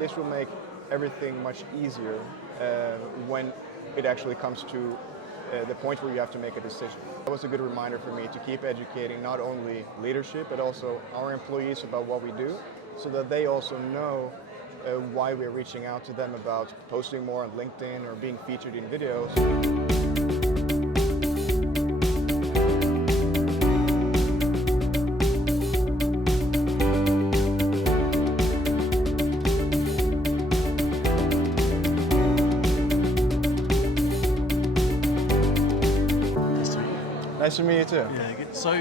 this will make everything much easier when it actually comes to the point where you have to make a decision. That was a good reminder for me to keep educating not only leadership but also our employees about what we do, so that they also know why we're reaching out to them about posting more on LinkedIn or being featured in videos. Nice to meet you too. Yeah, good. So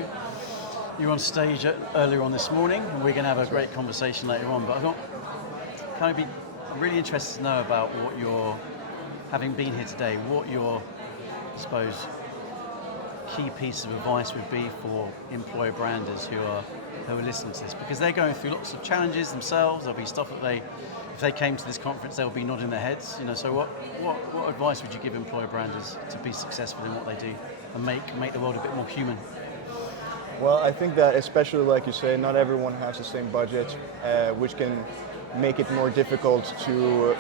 you were on stage earlier on this morning, and we're going to have a great conversation later on. But I'm really interested to know about what having been here today, what your, I suppose, key piece of advice would be for employer branders who are listening to this, because they're going through lots of challenges themselves. There'll be stuff that if they came to this conference, they'll be nodding their heads. So what advice would you give employer branders to be successful in what they do and make the world a bit more human? Well, I think that, especially like you say, not everyone has the same budget, which can make it more difficult to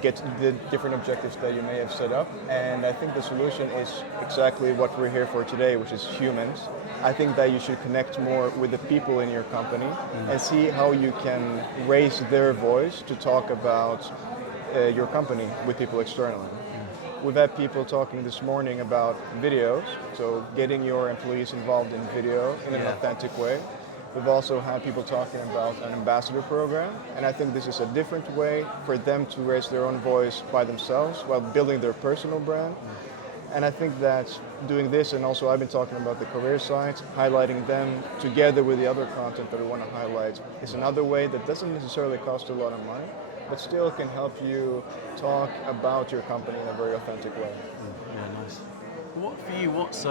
get the different objectives that you may have set up. And I think the solution is exactly what we're here for today, which is humans. I think that you should connect more with the people in your company and see how you can raise their voice to talk about your company with people externally. We've had people talking this morning about videos, so getting your employees involved in video in an authentic way. We've also had people talking about an ambassador program, and I think this is a different way for them to raise their own voice by themselves while building their personal brand. And I think that doing this, and also I've been talking about the career sites, highlighting them together with the other content that we want to highlight, is another way that doesn't necessarily cost a lot of money, but still can help you talk about your company in a very authentic way. Yeah, nice. What for you? What's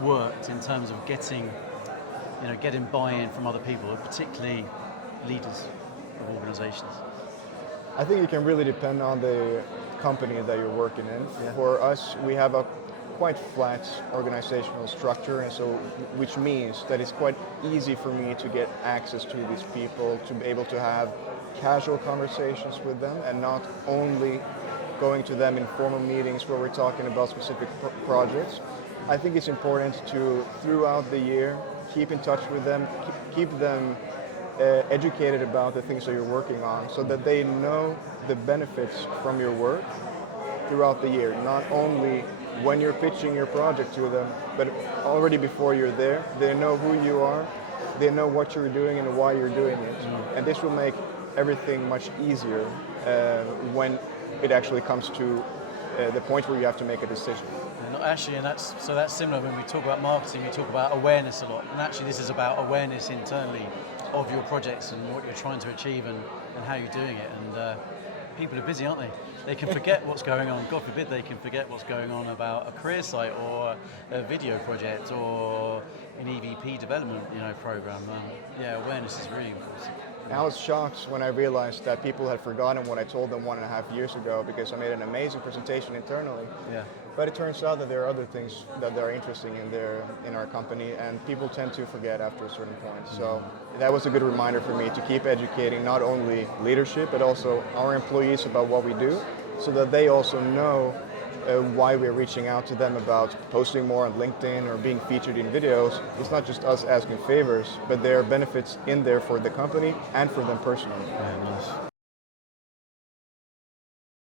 worked in terms of getting buy-in from other people, particularly leaders of organizations? I think it can really depend on the company that you're working in. Yeah. For us, we have a quite flat organizational structure, and so which means that it's quite easy for me to get access to these people, to be able to have casual conversations with them and not only going to them in formal meetings where we're talking about specific projects. I think it's important to, throughout the year, keep in touch with them, keep them educated about the things that you're working on, so that they know the benefits from your work throughout the year, not only when you're pitching your project to them, but already before you're there. They know who you are, they know what you're doing and why you're doing it. And this will make everything much easier when it actually comes to the point where you have to make a decision. And that's similar when we talk about marketing, we talk about awareness a lot. And actually this is about awareness internally of your projects and what you're trying to achieve and how you're doing it. And people are busy, aren't they? They can forget what's going on. God forbid they can forget what's going on about a career site or a video project or an EVP development program. Awareness is really important. I was shocked when I realized that people had forgotten what I told them 1.5 years ago, because I made an amazing presentation internally. Yeah. But it turns out that there are other things that are interesting in our company, and people tend to forget after a certain point. So that was a good reminder for me to keep educating not only leadership but also our employees about what we do, so that they also know why we're reaching out to them about posting more on LinkedIn or being featured in videos. It's not just us asking favors, but there are benefits in there for the company and for them personally. Yeah, nice.